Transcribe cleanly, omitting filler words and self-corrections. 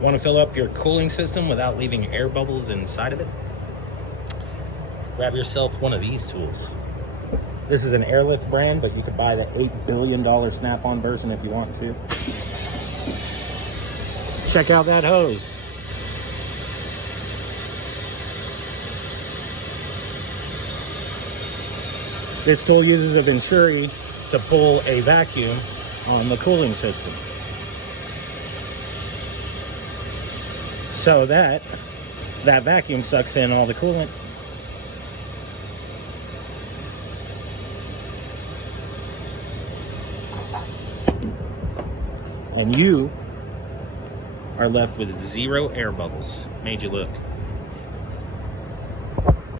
Want to fill up your cooling system without leaving air bubbles inside of it? Grab yourself one of these tools. This is an airlift brand, but you could buy the $8 billion Snap-on version if you want to. Check out that hose. This tool uses a venturi to pull a vacuum on the cooling system. So that vacuum sucks in all the coolant. And you are left with 0 air bubbles. Made you look.